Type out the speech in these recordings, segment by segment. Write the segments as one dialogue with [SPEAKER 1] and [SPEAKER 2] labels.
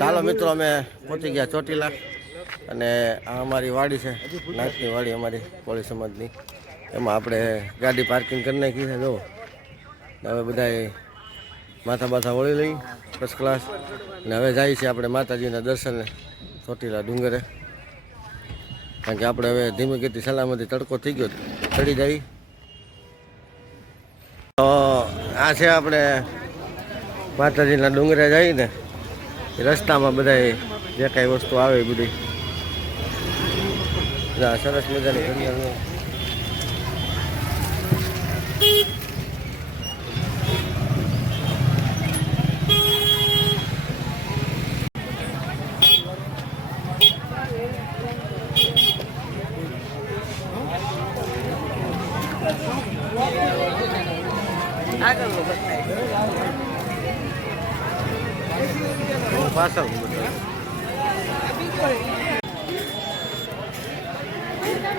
[SPEAKER 1] ચાલો મિત્રો, અમે પહોંચી ગયા ચોટીલા અને આ અમારી વાડી છે નાચની વાડી અમારી કોળી સમાજની. એમાં આપણે ગાડી પાર્કિંગ કરી નાખી છે, જો. હવે બધા માથા બાથા વળી લઈ ફર્સ્ટ ક્લાસ ને હવે જાય છે આપણે માતાજીના દર્શને ચોટીલા ડુંગરે. કારણ કે આપણે હવે ધીમે ગતિ સલામતી તડકો થઈ ગયો, ચડી જાય. તો આ છે આપણે માતાજીના ડુંગરે જઈને રસ્તામાં બધા જે કાંઈ વસ્તુ આવે એ બધી. સરસ મજાની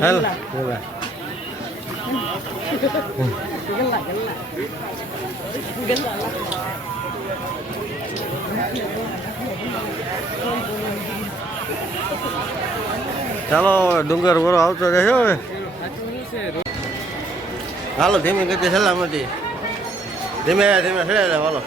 [SPEAKER 1] હાલ ચાલો, ડુંગર વરો આવતો રહ્યો હવે. હાલો, ધીમે ગતિ સલામતી ધીમે ધીમે ચડે બોલો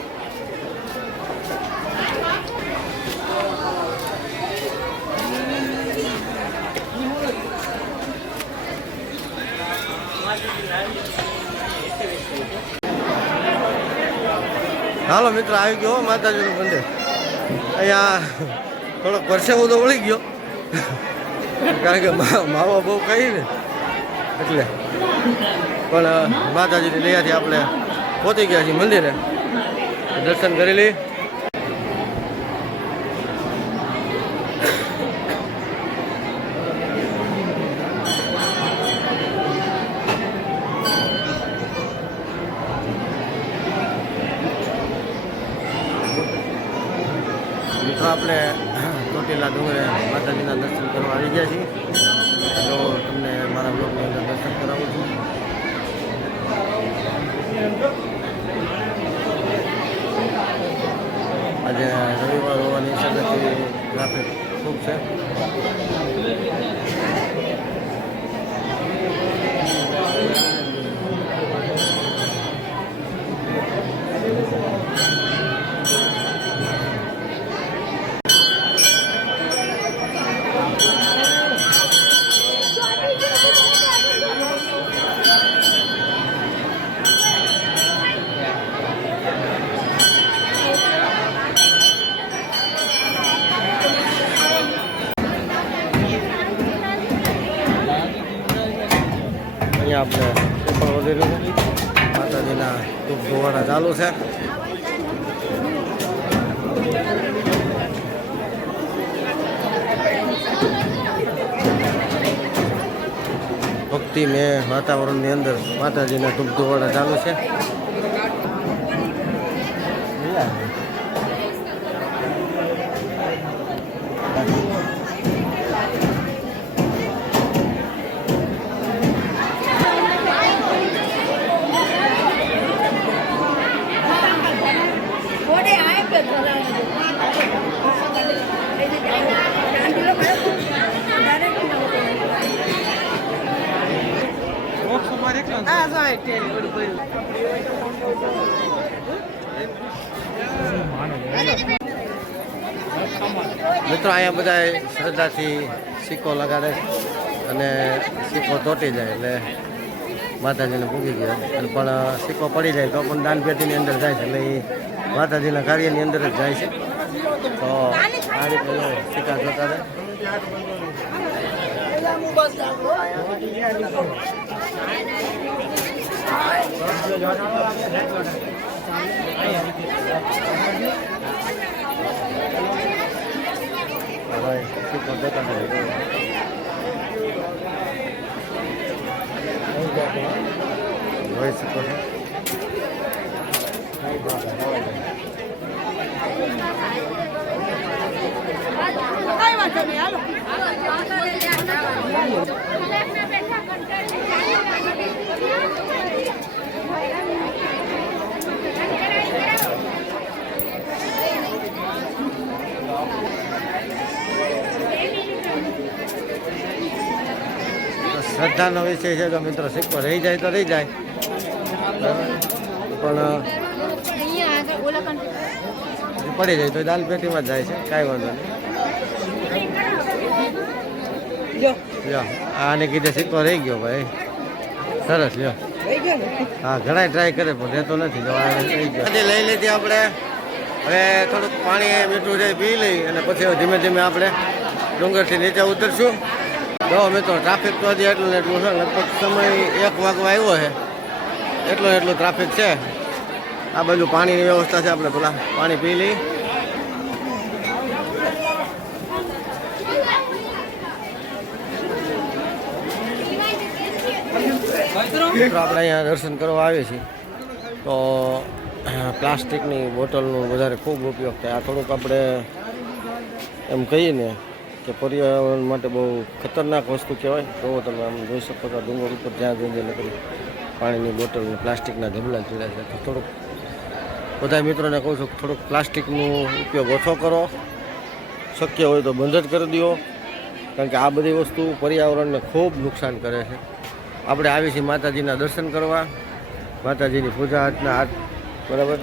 [SPEAKER 1] હાલો મિત્ર, આવી ગયો માતાજીનું મંદિર. અહીંયા થોડોક પરસેવો તો વળી ગયો. કારણ કે માવા બહુ કહી ને. એટલે. પણ, માતાજીની દયાથી આપણે પહોંચી ગયા છીએ મંદિરે. દર્શન કરી લઈ દર્શન કરવા આવી ગયા છીએ. તો તમને મારા બ્લોગની અંદર દર્શન કરાવું છું. આજે રવિવાર હોવાની હિસાબેથી ટ્રાફિક ખૂબ છે. અહીંયા આપણે પેપર વગેરે માતાજીના ધૂપ ધોવાના ચાલુ છે. ભક્તિમય વાતાવરણની અંદર માતાજીના ધૂપ ધોવાના ચાલુ છે
[SPEAKER 2] ઓડે આય કે ધરા એટલે જાય શાંતિલો કરે ડાયરેક્ટ
[SPEAKER 3] હા સાહેબ ટેરી બોલ બોલ
[SPEAKER 1] મિત્રો અહીંયા બધા શ્રદ્ધાથી સિક્કો લગાડે અને સિક્કો તોટી જાય એટલે માતાજીને પૂગી ગયા. પણ સિક્કો પડી જાય તો પણ દાન અંદર જાય છે. એટલે એ માતાજીના કાર્યની અંદર જ જાય છે. તો આ રીતે સિક્કા જોતા રહે સિક્કો જોતા રહે જોઈ શકો શ્રદ્ધાનો વિષય છે તો મિત્રો સિક્કો રહી જાય તો રહી જાય. પણ પડી જાય તો દાલ પેટીમાં જ જાય છે કાંઈ વાંધો નહીં. લ્યો આને કીધે સિક્કો રહી ગયો ભાઈ. સરસ લ્યો. હા ઘણા ટ્રાય કરે પણ રહેતો નથી લઈ લીધી આપણે. હવે થોડુંક પાણી મીઠું છે પી લઈ અને પછી ધીમે ધીમે આપણે ડુંગરથી નીચે ઉતરશું. જો મિત્રો ટ્રાફિક તો હજી એટલું ને એટલું છે લગભગ સમય એક વાગવા આવ્યો છે. એટલો એટલો ટ્રાફિક છે. આ બાજુ પાણીની વ્યવસ્થા છે આપણે પેલા. પાણી પી લઈ. આપણે અહીંયા દર્શન કરવા આવીએ છીએ. તો પ્લાસ્ટિકની બોટલનું વધારે ખૂબ ઉપયોગ થાય. આ થોડુંક આપણે એમ કહીએ ને કે પર્યાવરણ માટે બહુ ખતરનાક વસ્તુ કહેવાય. તો તમે આમ જોઈ શકો છો ડુંગર ઉપર જ્યાં જોઈએ નકરી પાણીની બોટલ ને પ્લાસ્ટિકના ગમલા ચડ્યા છે તો થોડુંક બધા મિત્રોને કહું છું થોડુંક પ્લાસ્ટિકનો ઉપયોગ ઓછો કરો. શક્ય હોય તો બંધ જ કરી દો. કારણ કે આ બધી વસ્તુ પર્યાવરણને ખૂબ નુકસાન કરે છે. આપણે આવી છીએ માતાજીના દર્શન કરવા. માતાજીની પૂજા અર્ચના હાથ, બરાબર?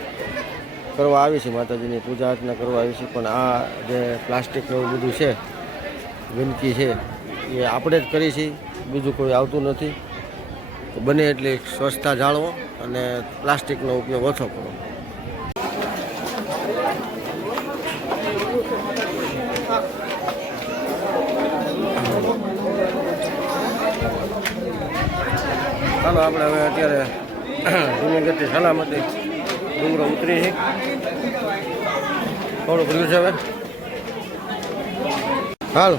[SPEAKER 1] કરવા આવી છીએ માતાજીની પૂજા અર્ચના કરવા આવી છીએ. પણ આ જે પ્લાસ્ટિક ને એવું બધું છે, ગંદકી છે, એ આપણે જ કરી છીએ. બીજું કોઈ આવતું નથી. બને એટલી સ્વચ્છતા જાળવો અને પ્લાસ્ટિકનો ઉપયોગ ઓછો કરો. ચાલો, આપણે હવે અત્યારે જૂનાગઢથી સલામતી ડુંગરો ઉતરી છે. થોડુંક રહ્યું છે હવે. હાલ.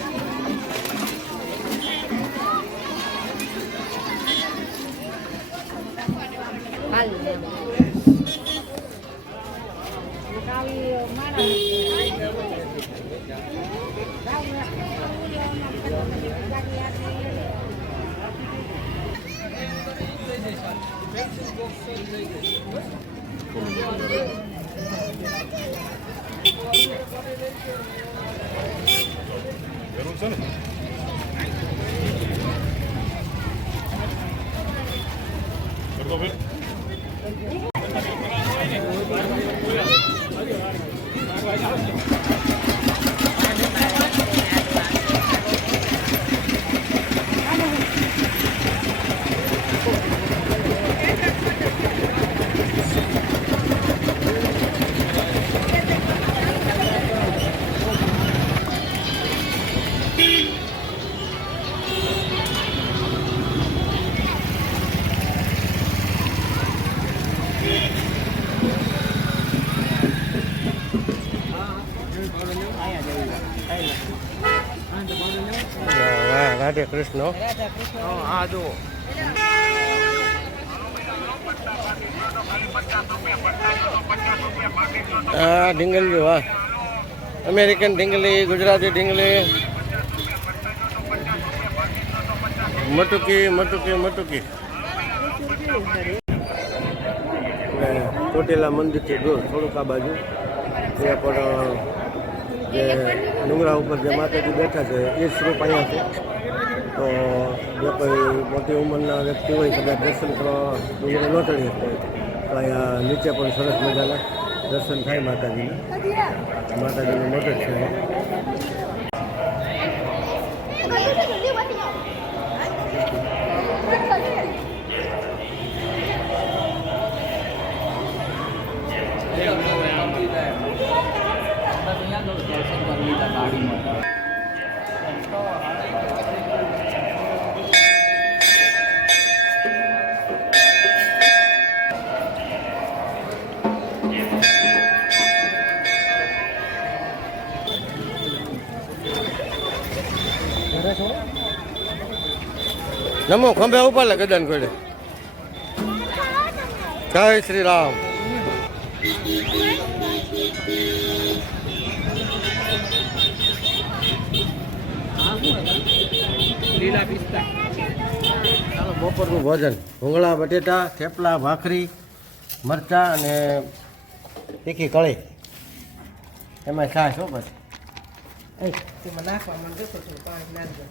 [SPEAKER 1] પોપટા હા રાધે કૃષ્ણ.
[SPEAKER 3] હા જુઓ
[SPEAKER 1] હા ઢીંગલી, વાહ. અમેરિકન ઢીંગલી, ગુજરાતી ઢીંગલી. મટુકી મટુકી મટુકી. ચોટેલા મંદિર છે દૂર થોડુંક આ બાજુ. ત્યાં પણ જે ડુંગરા ઉપર જે માતાજી બેઠા છે, એ સ્વરૂપ અહીંયા છે. તો જે કોઈ મોટી ઉંમરના વ્યક્તિ હોય કદાચ દર્શન કરવા ડુંગરે ન ચડી શકતો હોય તો અહીંયા નીચે પણ સરસ મજાના દર્શન થાય માતાજીના. માતાજીનું મદદ છે. નમો ખંભે ઉપર લે ગદન ખોડે જય શ્રી રામ.
[SPEAKER 3] લીલા પિસ્તા.
[SPEAKER 1] ચાલો બપોરનું ભોજન. ભૂંગળા બટેટા થેપલા ભાખરી મરચાં અને તીખી કળી. એમાં છાશ હો
[SPEAKER 3] પછી નાખવા મને છું પાણી નાખજો.